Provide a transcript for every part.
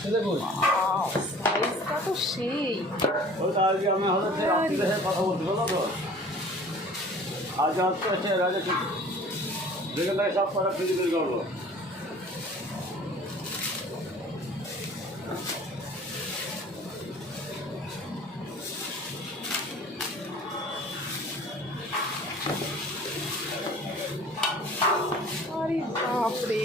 সাইজটা তো সেই। আমি কথা বলতে বলো তো আজ হচ্ছে রাজা যেখানে সব করা ফিজিক্যাল করবো। আরে বাপরে,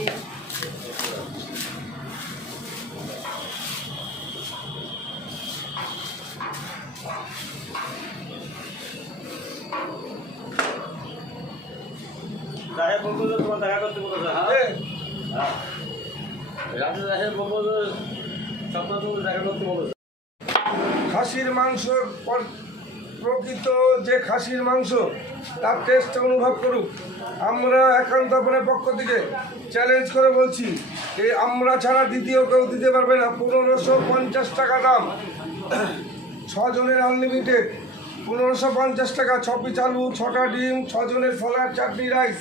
সাহেব বলবো যে তোমার দেখা করতে বলো। হ্যাঁ হ্যাঁ রাজা সাহেব বলবো যে সপ্তাহ দেখা করতে বলো। খাসির মাংস প্রকৃত যে খাসির মাংস তার টেস্ট অনুভব করুক। আমরা একান্ত আপনার পক্ষ থেকে চ্যালেঞ্জ করে বলছি, এই আমরা ছাড়া দ্বিতীয় কেউ দিতে পারবে না। 1550 টাকা দাম, 6 জনের আনলিমিটেড। 1550 টাকা, 6 পিস আলু, 6টা ডিম, 6 জনের স্যালাড, চাটনি, রাইস।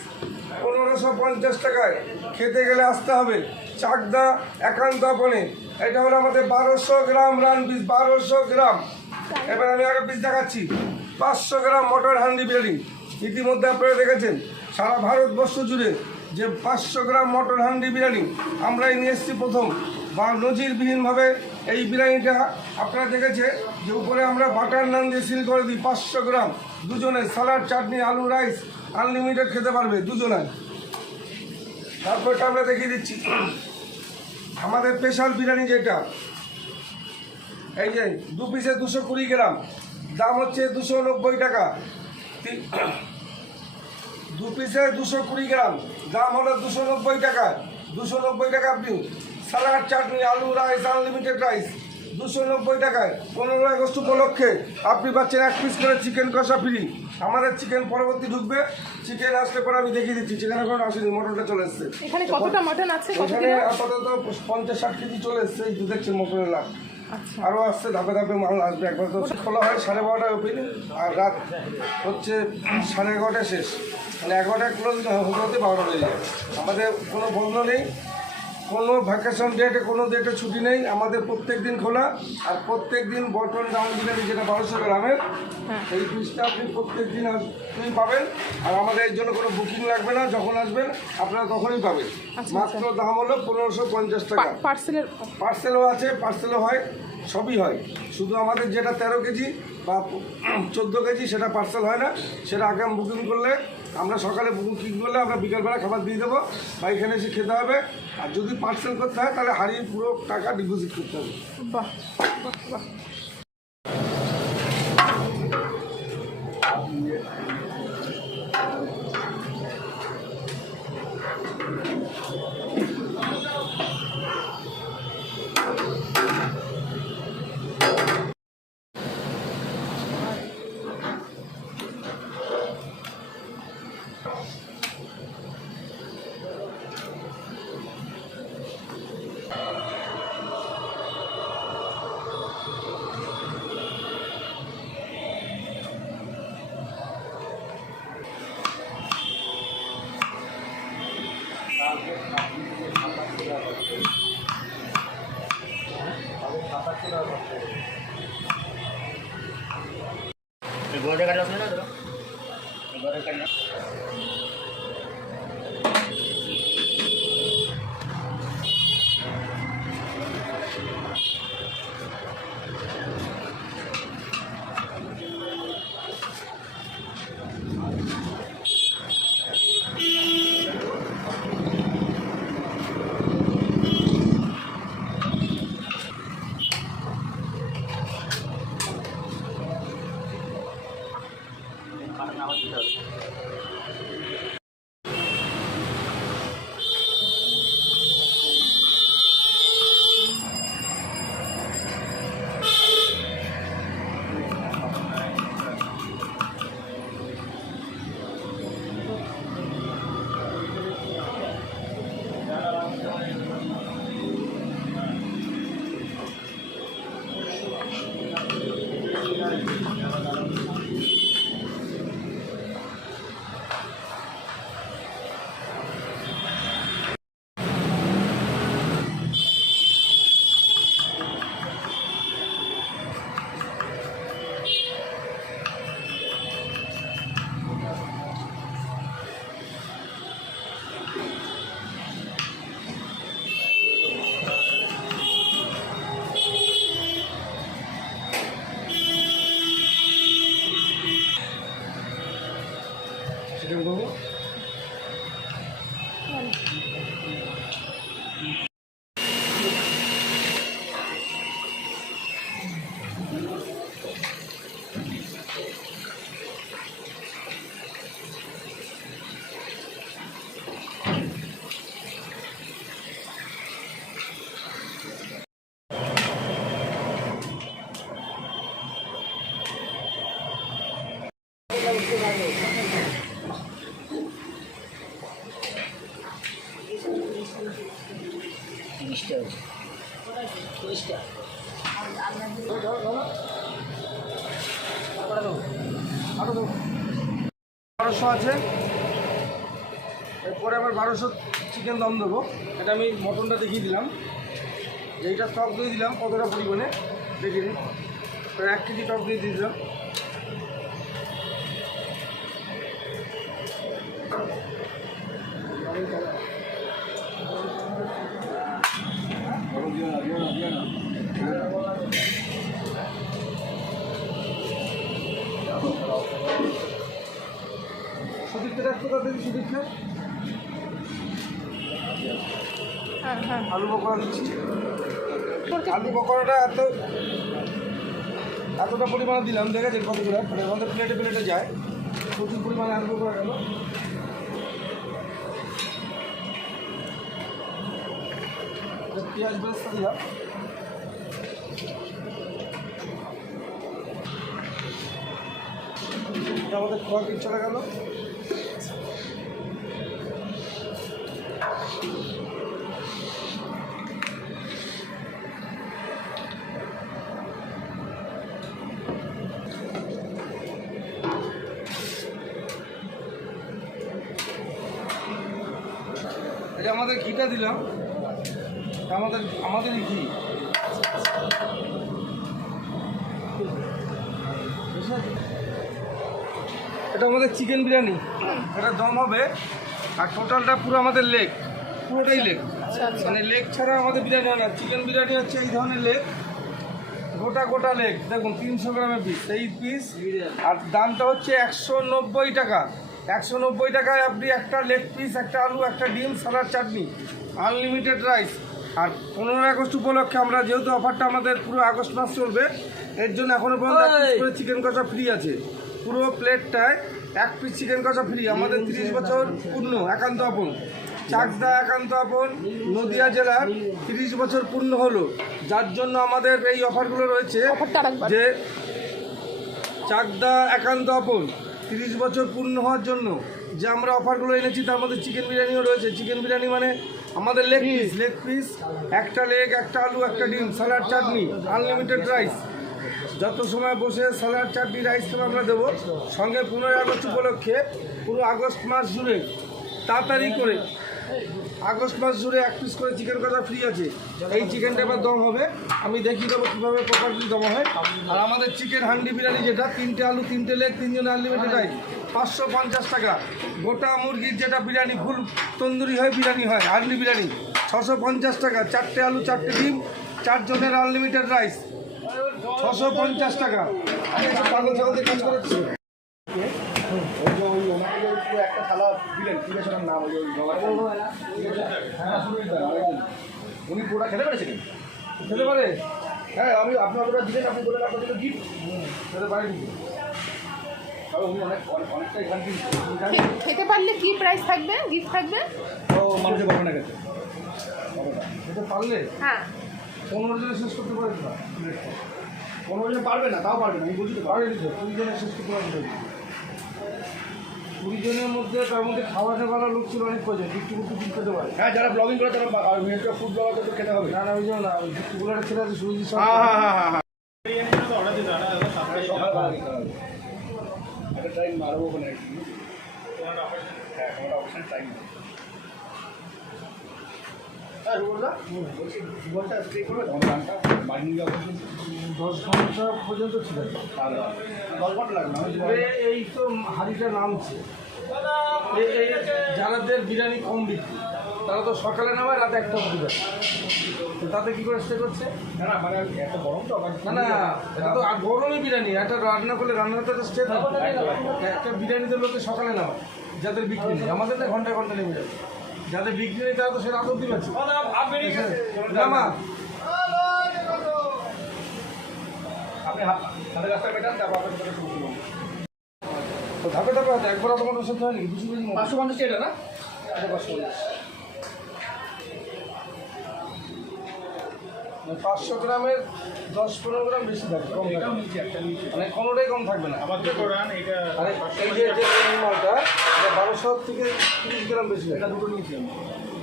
1550 টাকায় খেতে গেলে আসতে হবে চাকদা একান্ত আপনে। এটা হলো আমাদের 1200 গ্রাম রান পিস, 1200 গ্রাম। এবার আমি আগে পিস দেখাচ্ছি। 500 গ্রাম মটর হান্ডি বিরিয়ানি। ইতিমধ্যে আপনারা দেখেছেন সারা ভারতবর্ষ জুড়ে যে 500 গ্রাম মটর হান্ডি বিরিয়ানি আমরাই নিয়ে এসেছি প্রথম, বা নজিরবিহীনভাবে। এই বিরিয়ানিটা আপনারা দেখেছে যে উপরে আমরা বাটার নান দিয়ে সিল করে দিই। 500 গ্রাম, দুজনের স্যালাড, চাটনি, আলু, রাইস আনলিমিটেড খেতে পারবে দুজনের। তারপরটা আমরা দেখিয়ে দিচ্ছি আমাদের স্পেশাল বিরিয়ানি, যেটা এই যে 2 পিসে 220 গ্রাম, দাম হচ্ছে 290 টাকা। 2 পিসে 220 গ্রাম, দাম হলো 290 টাকা। 290 টাকা আপনি স্যালাড, চাটনি, আলু, রাইস আনলিমিটেড রাইস 290 টাকায়। 15 আগস্ট উপলক্ষে আপনি পাচ্ছেন 1 পিস করে চিকেন কষা ফ্রি। আমাদের চিকেন পরবর্তী ঢুকবে, চিকেন আসলে পরে আমি দেখিয়ে দিচ্ছি। চিকেন এখন আসেনি, মটনটা চলে এসছে। এখানে কতটা মটন আছে? এখানে আপাতত 50-60 কেজি চলে এসছে। এই দেখছেন মটনের লাভ, আরও আসছে, ধাপে ধাপে মাল আসবে। একবার তো খোলা হয় 12:30টায় ওপেন, আর রাত হচ্ছে 11:30টায় শেষ। মানে 11টায় ক্লোজ হতে হতে 12টা বেজে যায়। আমাদের কোনো বন্ধ নেই, কোনো ভ্যাকেশন ডেটে কোনো ডেটে ছুটি নেই। আমাদের প্রত্যেক দিন খোলা। আর প্রত্যেক দিন বটন ডাউন বিরিয়ানি, যেটা 1200 গ্রামের, এই পিসটা আপনি প্রত্যেক দিন আপনি পাবেন। আর আমাদের এর জন্য কোনো বুকিং লাগবে না, যখন আসবেন আপনারা তখনই পাবেন। মাত্র দাম হলো 1550 টাকা। পার্সেলও আছে, পার্সেলও হয়, সবই হয়। শুধু আমাদের যেটা 13 কেজি বা 14 কেজি সেটা পার্সেল হয় না। সেটা আগাম বুকিং করলে, আমরা সকালে বুকিং করলে আমরা বিকালবেলা খাবার দিয়ে দেবো, বা এখানে এসে খেতে হবে। আর যদি পার্সেল করতে হয় তাহলে হাড়ির পুরো টাকা ডিপোজিট করতে হবে। বাহ বাহ বাহ। गोरे का ना गोरे का ना বারোশো আছে, এরপরে আবার 1200 চিকেন দম দেবো। এটা আমি মটনটা দেখিয়ে দিলাম, এইটা টক দিয়ে দিলাম কতটা পরিমাণে দেখিয়ে দিই। 1 কেজি টক দিয়ে দিলাম। সুদীপটা একটু কথা দিই, সুদীপকে হ্যাঁ হ্যাঁ আলু পকোড়া দিচ্ছি। করতে আলু পকোড়াটা এতটা পরিমাণে দিলাম, দেখেছেন কতগুলো, মানে আমাদের প্লেটে প্লেটে যায়, প্রচুর পরিমাণে আলু পকোড়া গেল। পেঁয়াজ বেরেস্তা দিলাম। এটা আমাদের খোয়া পিঠ চলে গেল। এটা আমাদের ঘিটা দিলাম, আমাদেরই ঘি। এটা আমাদের চিকেন বিরিয়ানি, এটা দম হবে, আর টোটালটা পুরো আমাদের লেগ, পুরোটাই লেগ, আচ্ছা আচ্ছা মানে লেগ ছাড়া আমাদের বিরিয়ানি হয় না। চিকেন বিরিয়ানি হচ্ছে এই ধরনের লেগ, গোটা গোটা লেগ, দেখুন 300 গ্রামের পিস, এই পিস। আর দামটা হচ্ছে 190 টাকা। 190 টাকায় আপনি একটা লেগ পিস, একটা আলু, একটা ডিম, সালাড, চাটনি, আনলিমিটেড রাইস। আর 15 আগস্ট উপলক্ষে আমরা যেহেতু অফারটা আমাদের পুরো আগস্ট মাস চলবে, এর জন্য এখনও পর্যন্ত 1 পিস করে চিকেন কষা ফ্রি আছে। পুরো প্লেটটায় 1 পিস চিকেন কষা ফ্রি। আমাদের 30 বছর পূর্ণ একান্ত আপন, চাকদা একান্ত আপন নদিয়া জেলার 30 বছর পূর্ণ হলো, যার জন্য আমাদের এই অফারগুলো রয়েছে। অফারটা আরেকবার। যে চাকদা একান্ত আপন 30 বছর পূর্ণ হওয়ার জন্য যে আমরা অফারগুলো এনেছি, তার মধ্যে চিকেন বিরিয়ানিও রয়েছে। চিকেন বিরিয়ানি মানে আমাদের লেগ পিস, একটা লেগ, একটা আলু, একটা ডিম, সালাড, চাটনি, আনলিমিটেড রাইস। যত সময় বসে স্যালাড, চাটনি, রাইস করে আমরা দেবো। সঙ্গে 15 আগস্ট উপলক্ষে পুরো আগস্ট মাস জুড়ে তাড়াতাড়ি করে আগস্ট মাস জুড়ে 1 পিস করে চিকেন কষা ফ্রি আছে। এই চিকেনটা এবার দম হবে, আমি দেখিয়ে দেবো কীভাবে প্রপারলি দম হয়। আর আমাদের চিকেন হান্ডি বিরিয়ানি, যেটা 3টে আলু, 3টে লেগ, 3 জনের আনলিমিটেড রাইস, 550 টাকা। গোটা মুরগির যেটা বিরিয়ানি, ফুল তন্দুরি হয়, বিরিয়ানি হয়, হান্ডি বিরিয়ানি 650 টাকা। 4টে আলু, 4টে ডিম, 4 জনের আনলিমিটেড রাইস 650 টাকা। পাগল ছাগলদের কাজ করেছি। একটা থালা দিলেন, ঠিক আছে, নাম উনি পুরোটা খেতে পারে, চিকেন খেতে পারে। হ্যাঁ, আমি আপনার ওটা দিলেন, আপনি বললেন আপনার জন্য গিফট খেতে পারে দিতে। তবে উনি অনেকটাই খেতে পারলে কি প্রাইস থাকবে, গিফট থাকবে? তো মানুষের পাবে না খেতে, খেতে পারলে হ্যাঁ 15 জনে শেষ করতে পারবে না। 15 জন পারবে না, তাও পারবে না, আমি বলছি তো পারবে দিতে। 20 জনে শেষ করতে পারবে না। 20 জনের মধ্যে, তার মধ্যে খাওয়াতে পারা লোক ছিল অনেক কজন, বিক্রি খেতে পারে। হ্যাঁ, যারা ব্লগিং করে তারা ফুড ব্লগার তো খেতে হবে। না না, ওই জন্য না, ওই বিক্রিগুলোর ছেলে আছে সুরজিৎ সব। একটা টাইম মারবো ওখানে, হ্যাঁ তোমার অপশন টাইম। হ্যাঁ রুবলদা, বলছি জীবনটা স্টে করবে তোমার গানটা মাইনিং অপশন 10 ঘন্টা পর্যন্ত ছিল। 10 ঘন্টা লাগবে না। এই তো হাঁড়িটা নামছে, যাদের বিরিয়ানি কম বিক্রি তারা তো সকালে নামায়, রাতে 1টা অবধি যায়। তাতে কী করে স্টে করছে? না না, মানে এত গরম তো, না না, এটা তো গরমই বিরিয়ানি। একটা রান্না করলে রান্নাতে তো স্টে থাকবে। একটা বিরিয়ানিতে লোকে সকালে নামায়, যাদের বিক্রি নেই। আমাদের তো ঘন্টা ঘন্টা নেমে যাবে, যাদের বিক্রি নেই তারা তো সে রাত অবধি পাচ্ছে। নামা আপনি হাতে রাস্তা মেটান, তারপর আপনার সাথে শুরু করুন। তো ধাপে ধাপে হাতে একবার তোমার সাথে হয়নি 200 কেজি 550 এটা না? 500 গ্রামের 10-15 গ্রাম বেশি থাকবে, কম থাকবে, মানে কোনোটাই কম থাকবে না। আমার যে এই যে মালটা 1200 থেকে 30 গ্রাম বেশি, এটা দুটো নিয়েছি আমি।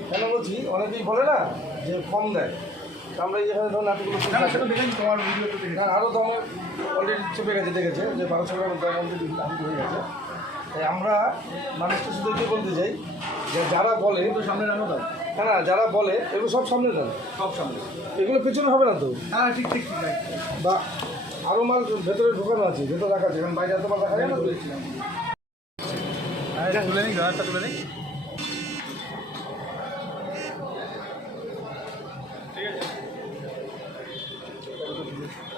কেন বলছি, অনেকেই বলে না যে কম দেয়, আমরা এখানে ধরুন এতগুলো দেখেছি তোমার ভিডিও তো দেখি আরও দম অলরেডি চেপে গেছে দেখেছে যে 1200 গ্রাম দম অলরেডি হয়ে গেছে। তাই আমরা মানুষকে শুধু এটাই বলতে চাই যে যারা বলে তো সামনে রাখো দাও। না যারা বলে এগুলো সব সামনে দেন, সব সামনে। এগুলো পেছনে হবে না তো? হ্যাঁ ঠিক ঠিক ঠিক। বা আরও মাল ভেতরে ঢোকানো আছে, ভেতরে রাখা আছে, এখন বাইরে এত মাল রাখা যায় না তো। তুলে নিই, ঘরটা তুলে নিই।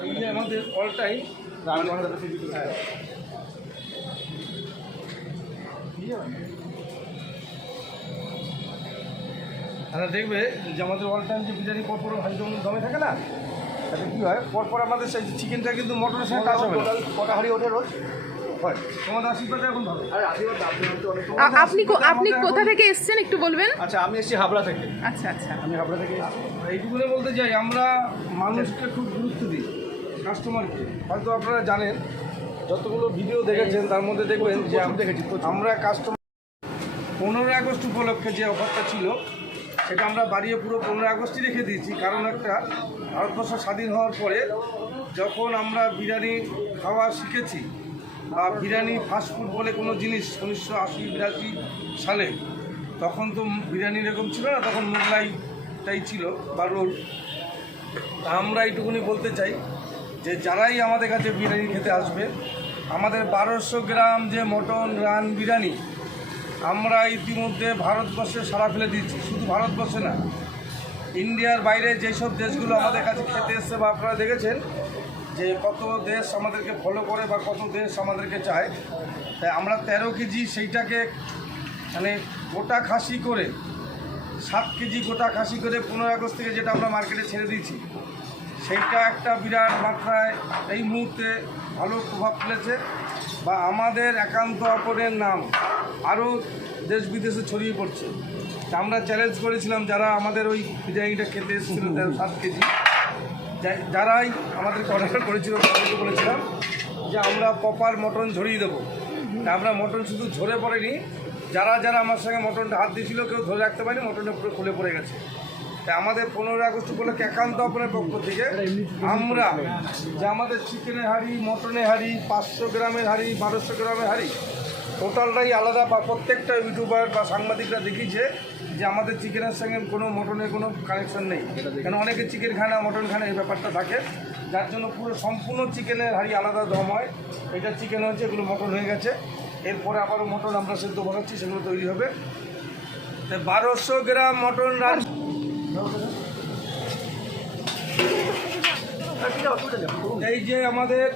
এই যে আমাদের অল টাইম দেখবে যে আমাদের অল টাইম যে বিরিয়ানি পরপর হাই দমে থাকে না, তাতে কী হয় পরপর আমাদের সেই চিকেনটা কিন্তু মটনের সঙ্গে কাজ হবে না। কটা হাঁড়ি ওঠে রোজ? হয় তোমাদের আশীর্বাদ এখন ভালো। আরে আশীর্বাদ আপনি তো অনেক। আপনি কোথা থেকে এসেছেন একটু বলবেন? আচ্ছা আমি এসেছি হাবড়া থেকে। আচ্ছা আচ্ছা। আমি হাবড়া থেকে এসেছি। এইটুকুনে বলতে চাই আমরা মানুষকে খুব গুরুত্ব দিই, কাস্টমারকে। হয়তো আপনারা জানেন যতগুলো ভিডিও দেখেছেন তার মধ্যে দেখবেন যে আমরা কাস্টমার 15 আগস্ট উপলক্ষে যে অফারটা ছিল সেটা আমরা বাড়িয়ে পুরো 15 আগস্টই রেখে দিয়েছি। কারণ একটা ভারতবর্ষ স্বাধীন হওয়ার পরে যখন আমরা বিরিয়ানি খাওয়া শিখেছি বা বিরিয়ানি ফাস্টফুড বলে কোনো জিনিস 1980-82 সালে, তখন তো বিরিয়ানি এরকম ছিল না, তখন মোগলাইটাই ছিল বা রোল। তা আমরা এইটুকুনি বলতে চাই যে যারাই আমাদের কাছে বিরিয়ানি খেতে আসবে, আমাদের 1200 গ্রাম যে মটন রান বিরিয়ানি আমরা ইতিমধ্যে ভারতবর্ষে সারা ফেলে দিয়েছি। শুধু ভারতবর্ষে না, ইন্ডিয়ার বাইরে যেসব দেশগুলো আমাদের কাছে খেতে এসছে বা আপনারা দেখেছেন যে কত দেশ আমাদেরকে ফলো করে বা কত দেশ আমাদেরকে চায়। তাই আমরা 13 কেজি সেইটাকে মানে গোটা খাসি করে 7 কেজি গোটা খাসি করে 15 আগস্ট থেকে যেটা আমরা মার্কেটে ছেড়ে দিয়েছি, সেইটা একটা বিরাট মাত্রায় এই মুহূর্তে ভালো প্রভাব ফেলেছে বা আমাদের একান্ত অপরের নাম আরও দেশ বিদেশে ছড়িয়ে পড়ছে। তা আমরা চ্যালেঞ্জ করেছিলাম যারা আমাদের ওই বিরিয়ানিটা খেতে এসেছিল 7 কেজি, যারাই আমাদেরকে অর্ডার করেছিল তাদেরকে বলেছিলাম যে আমরা প্রপার মটন ঝরিয়ে দেবো। তা আমরা মটন শুধু ঝরে পড়েনি, যারা যারা আমার সঙ্গে মটনটা হাত দিয়েছিল কেউ ধরে রাখতে পারেনি, মটনটা পুরো খুলে পড়ে গেছে। তাই আমাদের 15 আগস্ট উপলক্ষে একান্ত আপনার পক্ষ থেকে আমরা যে আমাদের চিকেনের হাঁড়ি, মটনের হাঁড়ি, 500 গ্রামের হাঁড়ি, 1200 গ্রামের হাঁড়ি টোটালটাই আলাদা। বা প্রত্যেকটা ইউটিউবার বা সাংবাদিকরা দেখিয়েছে যে আমাদের চিকেনের সঙ্গে কোনো মটনের কোনো কানেকশন নেই, কেন অনেকে চিকেন খায় না মটন খায় না, এই ব্যাপারটা থাকে, যার জন্য পুরো সম্পূর্ণ চিকেনের হাঁড়ি আলাদা দম হয়। এটা চিকেন হয়েছে, এগুলো মটন হয়ে গেছে, এরপরে আবারও মটন আমরা সেদ্ধ বসাচ্ছি, সেগুলো তৈরি হবে। তাই 1200 গ্রাম মটন রান এই যে আমাদের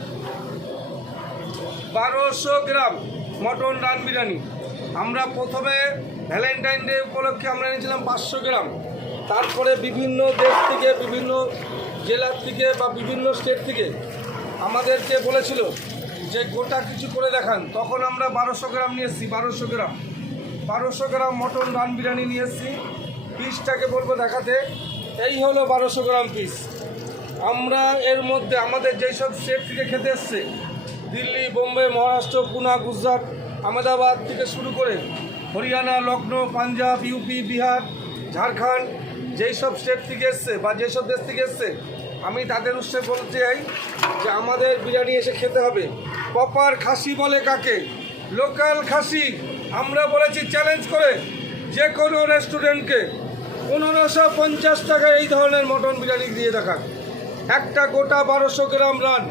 1200 গ্রাম মটন রান বিরিয়ানি আমরা প্রথমে ভ্যালেন্টাইন ডে উপলক্ষে আমরা এনেছিলাম 500 গ্রাম। তারপরে বিভিন্ন দেশ থেকে, বিভিন্ন জেলার থেকে বা বিভিন্ন স্টেট থেকে আমাদেরকে বলেছিল যে গোটা কিছু করে দেখান, তখন আমরা 1200 গ্রাম নিয়ে এসেছি। 1200 গ্রাম মটন রান বিরিয়ানি নিয়ে এসেছি। পিসটাকে বলবো দেখাতে, এই হলো 1200 গ্রাম পিস। আমরা এর মধ্যে আমাদের যেই সব স্টেট থেকে খেতে এসছে, দিল্লি, বোম্বে, মহারাষ্ট্র, পুনা, গুজরাট, আহমেদাবাদ থেকে শুরু করে হরিয়ানা, লখনৌ, পাঞ্জাব, ইউপি, বিহার, ঝাড়খণ্ড, যেই সব স্টেট থেকে এসছে বা যেসব দেশ থেকে এসছে, আমি তাদের উৎসে বলতে চাই যে আমাদের বিরিয়ানি এসে খেতে হবে। প্রপার খাসি বলে কাকে? লোকাল খাসি। আমরা বলেছি চ্যালেঞ্জ করে যে কোনো রেস্টুরেন্টকে 1550 টাকায় এই ধরনের মটন বিরিয়ানি দিয়ে দেখান। একটা গোটা 1200 গ্রাম রান,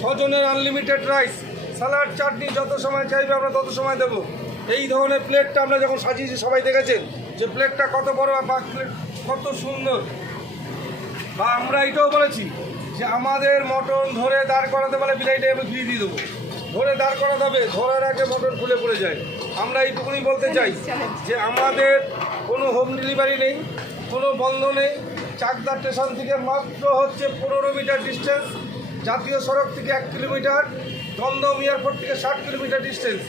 6 জনের আনলিমিটেড রাইস, স্যালাড, চাটনি, যত সময় চাইবে আমরা তত সময় দেবো। এই ধরনের প্লেটটা আমরা যখন সাজিয়েছি সবাই দেখেছেন যে প্লেটটা কত বড় বা প্লেট কত সুন্দর। বা আমরা এটাও বলেছি যে আমাদের মটন ধরে দাঁড় করাতে পারলে বিরিয়ানিটা আমি ফ্রি দিয়ে দেবো। ধরে দাঁড় করাতে হবে, ধরার আগে মটন খুলে পড়ে যায়। আমরা এইটুকুনি বলতে চাই যে আমাদের কোনো হোম ডেলিভারি নেই, কোনো বন্ধ নেই। চাকদা স্টেশন থেকে মাত্র হচ্ছে 15 মিটার ডিস্টেন্স, জাতীয় সড়ক থেকে 1 কিলোমিটার, দমদম এয়ারপোর্ট থেকে 60 কিলোমিটার ডিস্টেন্স।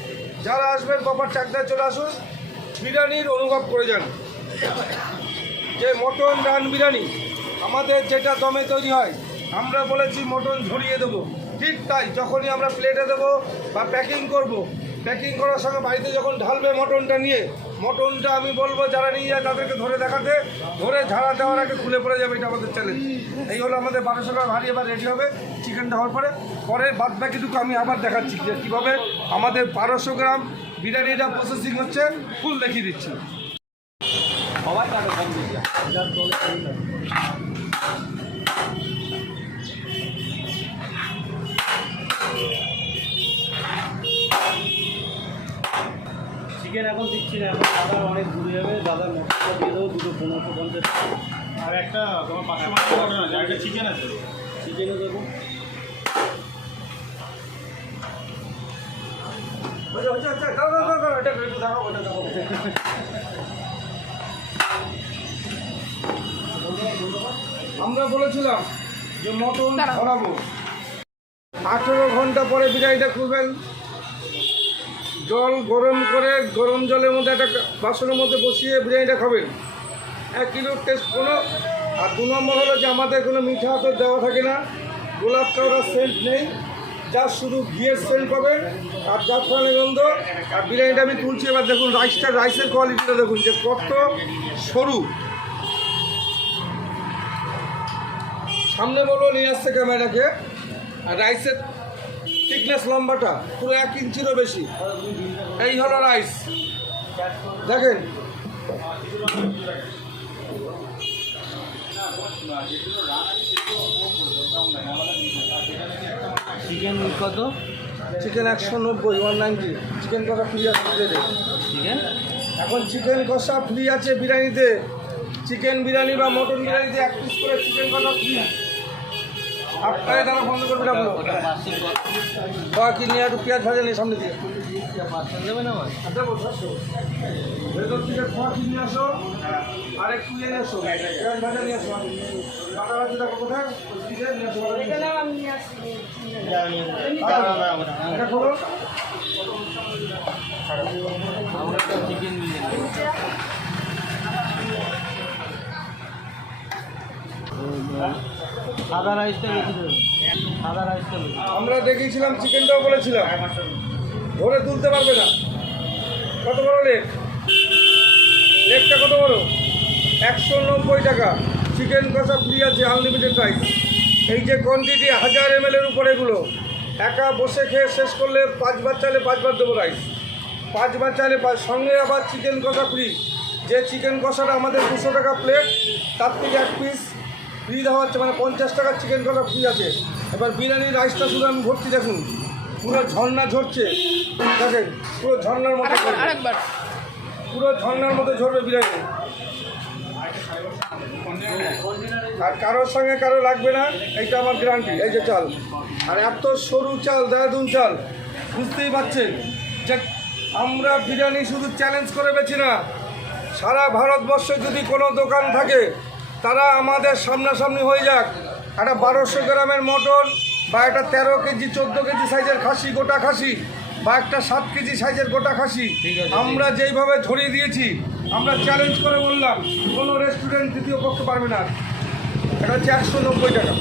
যারা আসবেন প্রপার চাকদায় চলে আসুন, বিরিয়ানির অনুভব করে যান। যে মটন রান বিরিয়ানি আমাদের যেটা দমে তৈরি হয়, আমরা বলেছি মটন ঝরিয়ে দেবো, ঠিক তাই যখনই আমরা প্লেটে দেবো বা প্যাকিং করব, প্যাকিং করার সঙ্গে বাড়িতে যখন ঢালবে মটনটা নিয়ে, মটনটা আমি বলবো যারা নিয়ে যায় তাদেরকে ধরে দেখাতে, ধরে ঝাড়া দেওয়ার আগে খুলে পড়ে যাবে, এটা আমাদের চ্যালেঞ্জ। এই হলো আমাদের 1200 গ্রাম হাঁড়ি এবার রেডি হবে চিকেনটা হওয়ার পরে। পরের বাদ বাকিটুকু আমি আবার দেখাচ্ছি যে কীভাবে আমাদের 1200 গ্রাম বিরিয়ানিটা প্রসেসিং হচ্ছে, ফুল দেখিয়ে দিচ্ছি। সবাই কাটো কম দিচ্ছে চিকেন এখন দিচ্ছি না, এখন দাদার অনেক ঘুরে যাবে, দাদার মশলা দিয়ে দেবো 2 1550 আর একটা তোমার 500 মাছের মটন আছে, আর একটা চিকেন আছে। চিকেনও দেবো। আমরা বলেছিলাম যে মটন ছড়াবো, 18 ঘন্টা পরে বিরিয়ানিটা খুলবেন, জল গরম করে গরম জলের মধ্যে একটা বাসনের মধ্যে বসিয়ে বিরিয়ানিটা খাবেন। 1 কিলোর টেস্ট কোনো। আর 2 নম্বর হলো যে আমাদের কোনো মিঠা হাতের দেওয়া থাকে না, গোলাপ কাওড়ার সেন্ট নেই, যা শুধু ঘিয়ের সেন্ট পাবেন আর জাফরানের গন্ধ। আর বিরিয়ানিটা আমি তুলছি, এবার দেখুন রাইসের কোয়ালিটিটা দেখুন যে কত সরু। সামনে বলো নিয়ে আসছে ক্যামেরাকে। আর রাইসের থিকনেস লম্বাটা পুরো 1 ইঞ্চিরও বেশি। এই হলো রাইস, দেখেন। চিকেন কত? চিকেন 190, 190। চিকেন কষা ফ্রি আছে চিকেন এখন, চিকেন কষা ফ্রি আছে বিরিয়ানিতে। চিকেন বিরিয়ানি বা মটন বিরিয়ানিতে 1 পিস করে চিকেন কষা ফ্রি। আপনাকে তারা বন্ধ করবে না বলো, বা কি নিয়ে একটু পেঁয়াজ ভাজা নিয়ে সামনে দিয়ে দেবেন আমার? দেবো। ভেতর থেকে খোয়া কিনে আসো আর একটু নিয়ে আসো, পেঁয়াজ ভাজা নিয়ে আসো। কাটা ভাজি দেখো কোথায় নিয়ে আসো। এটা খোলো। আমরা একটা চিকেন বিরিয়ানি। সাদা রাইসটা বেশি দেবেন, সাদা রাইসটা বেশি। আমরা দেখিয়েছিলাম, চিকেনটাও বলেছিলাম ধরে তুলতে পারবে না। কত বড় লেগ, লেগটা কত বড়? 190 টাকা। চিকেন কষা ফ্রি আছে, আনলিমিটেড প্রাইস। এই যে কোয়ান্টিটি 1000 ml এর উপরে, এগুলো একা বসে খেয়ে শেষ করলে 5 বার চাইলে 5 বার দেবো রাইস, 5 বার চাইলে সঙ্গে আবার চিকেন কষা ফ্রি। যে চিকেন কষাটা আমাদের 200 টাকা প্লেট, তার থেকে 1 পিস ফ্রি দেওয়া হচ্ছে, মানে 50 টাকার চিকেন কষা ফ্রি আছে। এবার বিরিয়ানির রাইসটা শুধু আমি ভর্তি, দেখুন পুরো ঝর্ণা ঝরছে, দেখেন পুরো ঝর্ণার মতো, আরেকবার পুরো ঝর্ণার মতো ঝরবে বিরিয়ানি। আর কারোর সঙ্গে কারো লাগবে না, এইটা আমার গ্যারান্টি। এই যে চাল, আর এত সরু চাল, দেরাদুন চাল, বুঝতেই পারছেন যে আমরা বিরিয়ানি শুধু চ্যালেঞ্জ করে বেছি না। সারা ভারতবর্ষে যদি কোনো দোকান থাকে, তারা আমাদের সামনাসামনি হয়ে যাক। একটা 1200 গ্রামের মটন বা একটা 13 কেজি 14 কেজি সাইজের খাসি, গোটা খাসি, বা একটা 7 কেজি সাইজের গোটা খাসি আমরা যেইভাবে ধরিয়ে দিয়েছি, আমরা চ্যালেঞ্জ করে বললাম কোনো রেস্টুরেন্ট দ্বিতীয় পক্ষে পারবে না। এটা হচ্ছে 190 টাকা।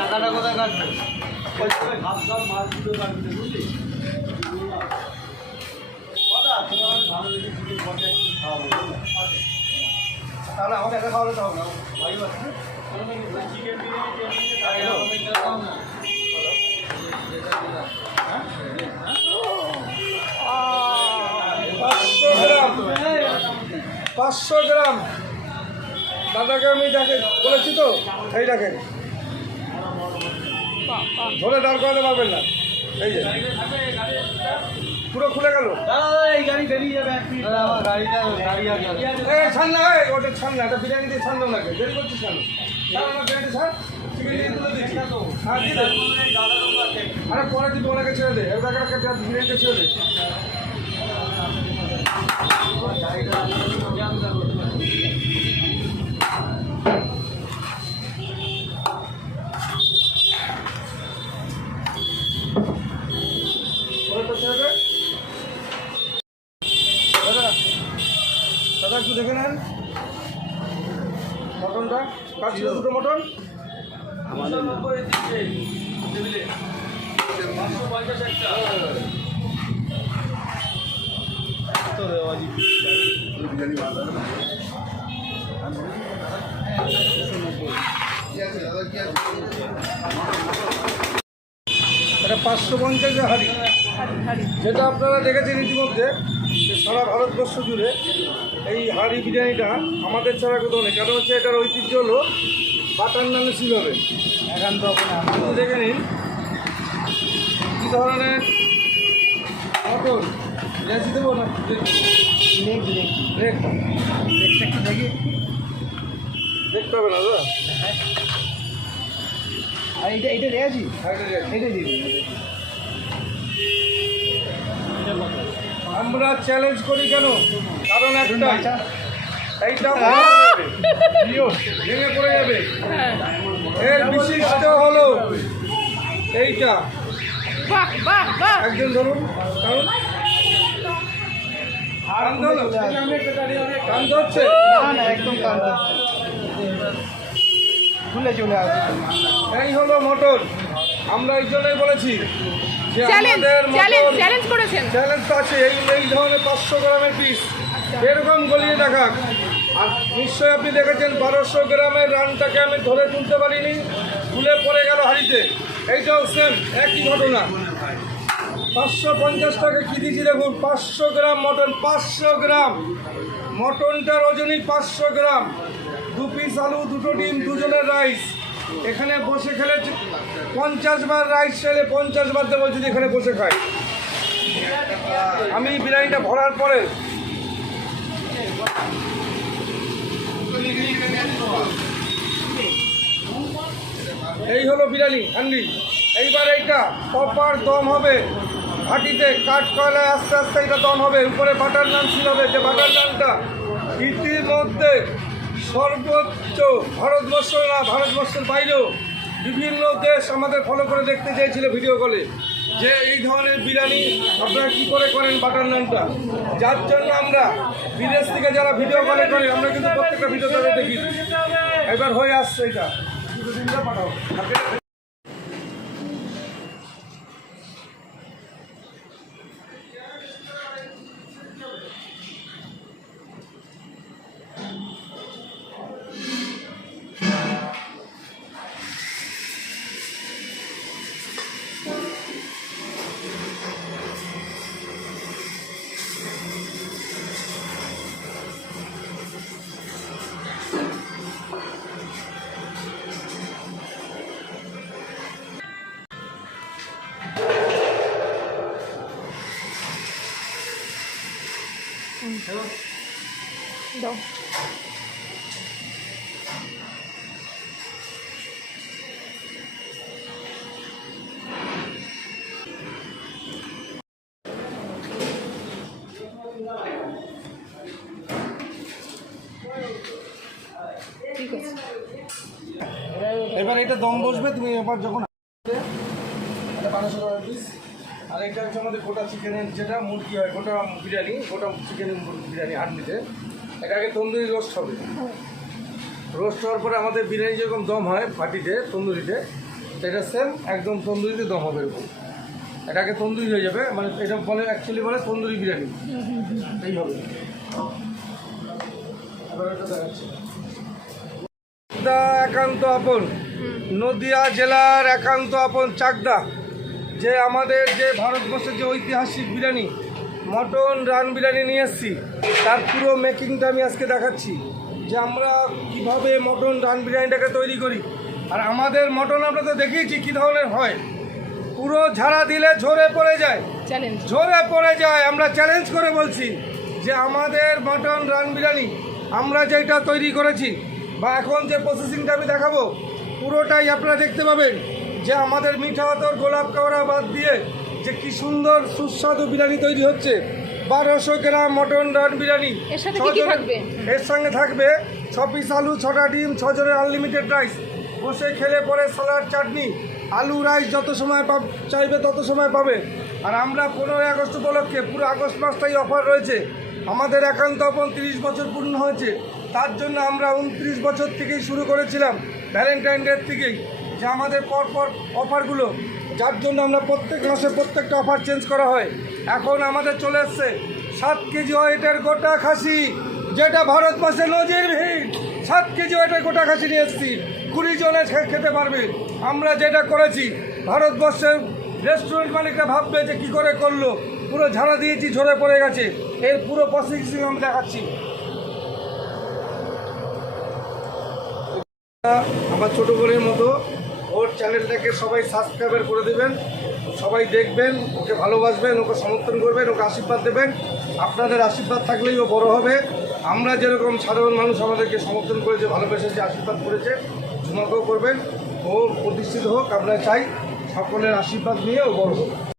টাকাটা কোথায় কাটবে? তাহলে আমাকে একা খাওয়ালে তো হবে না, ভাই আছে। চিকেন বিরিয়ানি 500 গ্রাম দাদাকে আমি বলেছি তো, এই দেখেন ধরে দাঁড় করাতে পারবেন না। এই যে পুরো খুলে গেল। এই গাড়ি বেরিয়ে যাবে। আমার গাড়িটা গাড়ি আছে। ছাড় না, ওটা ছাড় না, এটা বিরিয়ানি দিয়ে ছাড় না লাগে, দেরি করছিস কেন? ছাড় না, বিরিয়ানি ছাড়, চিকেন দিয়ে তুলে দিচ্ছি। হ্যাঁ দিয়ে দে। আরে পরে তুই ওনাকে ছেড়ে দে, এবার বিরিয়ানিটা ছেড়ে দে। আর ছিল দুটো মটন আমাদের 550 তো রেওয়াজি এটা 550 হাঁড়ি, যেটা আপনারা দেখেছেন ইতিমধ্যে যে সারা ভারতবর্ষ জুড়ে এই হাঁড়ি বিরিয়ানিটা আমাদের ছাড়া কোথাও নেই। কারণ হচ্ছে এটার ঐতিহ্য হলো বাটার নানে ছিল হবে। এখন তো আপনি দেখে নিন কী ধরনের মটন রেসি দেবো না দেখতে হবে না দাদা। আর এটা রেয়াজি এটা দিবি আমরা চ্যালেঞ্জ করি কেন? কারণ একটাই, এইটা ভেঙে পড়ে যাবে। এর বিশিষ্ট হলো এইটা। বাহ বাহ বাহ। একজন ধরুন, কারণ কান্দ হলো, কান্দ হচ্ছে। না একদম কান্দা ভুলে চলে আসবে। এই হলো মটন। আমরা এই জন্যই বলেছি যে চ্যালেঞ্জ আমাদের চ্যালেঞ্জ মটন চ্যালেঞ্জ করেছেন। চ্যালেঞ্জ তো আছে। এই ধরনের 500 গ্রামের পিস এরকম গলিয়ে দেখাক। আর নিশ্চয়ই আপনি দেখেছেন 1200 গ্রামের রানটাকে আমি ধরে তুলতে পারিনি, তুলে পড়ে গেল হাঁড়িতে। এইটাও সেম একই ঘটনা। 550 টাকা কী দিয়েছি দেখুন। 500 গ্রাম মটন, 500 গ্রাম মটনটার ওজনই 500 গ্রাম। 2 পিস আলু, 2টো ডিম, 2জনের রাইস। এখানে বসে খেলে 50 বার রাইস খেলে 50 বার দেবো যদি এখানে বসে খায়। আমি বিরিয়ানিটা ভরার পরে এই হলো বিরিয়ানি হান্ডি। এইবার এইটা প্রপার দম হবে হাঁটিতে, কাঠ কয়লায় আস্তে আস্তে এটা দম হবে। উপরে বাটার নান ছিল হবে, যে বাটার নানটা ইতিমধ্যে সর্বোচ্চ ভারতবর্ষ না, ভারতবর্ষের বাইরেও বিভিন্ন দেশ আমাদের ফলো করে দেখতে চেয়েছিল ভিডিও কলে যে এই ধরনের বিরিয়ানি আপনারা কী করে করেন বাটার নানটা। যার জন্য আমরা বিদেশ থেকে যারা ভিডিও কলে করে আমরা কিন্তু প্রত্যেকটা ভিডিও তাদের দেখি। এবার হয়ে আসছে এটা, দুদিনটা পাঠাও। দাও। ঠিক আছে। এবার এটা দম বসবে। তুমি এবার যখন এটা 1200 টাকা পিস। আর এটা হচ্ছে আমাদের গোটা চিকেনের, যেটা মুরগি হয় গোটা বিরিয়ানি, গোটা চিকেনের বিরিয়ানি হাঁড়িতে। এটাকে তন্দুরি রোস্ট হবে। রোস্ট হওয়ার পরে আমাদের বিরিয়ানি যেরকম দম হয় ফাটিতে তন্দুরিতে, এটা সেম একদম তন্দুরিতে দম হবে এরকম। এটাকে তন্দুরি হয়ে যাবে, মানে এটা বলে অ্যাকচুয়ালি বলে তন্দুরি বিরিয়ানি। এই হবে। এবার এটা দেখাচ্ছি। একান্ত আপন নদিয়া জেলার একান্ত আপন চাকদা, যে আমাদের যে ভারতবর্ষের যে ঐতিহাসিক বিরিয়ানি মটন রান বিরিয়ানি নিয়ে এসেছি, তার পুরো মেকিংটা আমি আজকে দেখাচ্ছি যে আমরা কিভাবে মটন রান বিরিয়ানিটাকে তৈরি করি। আর আমাদের মটন আমরা তো দেখিয়েছি কী ধরনের হয়, পুরো ঝাড়া দিলে ঝরে পড়ে যায়, চ্যালেঞ্জ। ঝরে পড়ে যায়। আমরা চ্যালেঞ্জ করে বলছি যে আমাদের মটন রান বিরিয়ানি আমরা যেটা তৈরি করেছি বা এখন যে প্রসেসিংটা আমি দেখাবো পুরোটাই আপনারা দেখতে পাবেন যে আমাদের মিঠা হাতর গোলাপ কাওড়া বাদ দিয়ে যে কি সুন্দর সুস্বাদু বিরিয়ানি তৈরি হচ্ছে। 1200 গ্রাম মটন রান বিরিয়ানি। এর সাথে কি কি থাকবে? এর সঙ্গে থাকবে 6 পিস আলু, 6টা ডিম, 6 জনের আনলিমিটেড রাইস। বসে খেলে পরে স্যালাড, চাটনি, আলু, রাইস যত সময় চাইবে তত সময় পাবে। আর আমরা 15ই আগস্ট উপলক্ষে পুরো আগস্ট মাসটাই অফার রয়েছে। আমাদের একান্ত আপন 30 বছর পূর্ণ হয়েছে। তার জন্য আমরা 29 বছর থেকেই শুরু করেছিলাম, ভ্যালেন্টাইন ডের থেকেই, যে আমাদের পরপর অফারগুলো, যার জন্য আমরা প্রত্যেক মাসে প্রত্যেকটা অফার চেঞ্জ করা হয়। এখন আমাদের চলে এসছে 7 কেজি ওয়েটের গোটা খাসি, যেটা ভারতবর্ষে নজিরবিহীন। 7 কেজি ওয়েটের গোটা খাসি নিয়ে এসেছি, 20 জনে খেতে পারবে। আমরা যেটা করেছি, ভারতবর্ষের রেস্টুরেন্ট মালিকরা ভাববে যে কী করে করলো, পুরো ঝাড়া দিয়েছি, ঝরে পড়ে গেছে। এর পুরো প্রসেসিং আমি দেখাচ্ছি। আমার ছোটো বোনের মতো ওর চ্যানেলটাকে সবাই সাবস্ক্রাইবার করে দেবেন, সবাই দেখবেন, ওকে ভালোবাসবেন, ওকে সমর্থন করবেন, ওকে আশীর্বাদ দেবেন। আপনাদের আশীর্বাদ থাকলেই ও বড় হবে। আমরা যেরকম সাধারণ মানুষ আমাদেরকে সমর্থন করেছে, ভালোবেসেছে, আশীর্বাদ করেছে, ঝুমাকেও করবেন। ও প্রতিষ্ঠিত হোক আমরা চাই, সকলের আশীর্বাদ নিয়ে ও বড় হোক।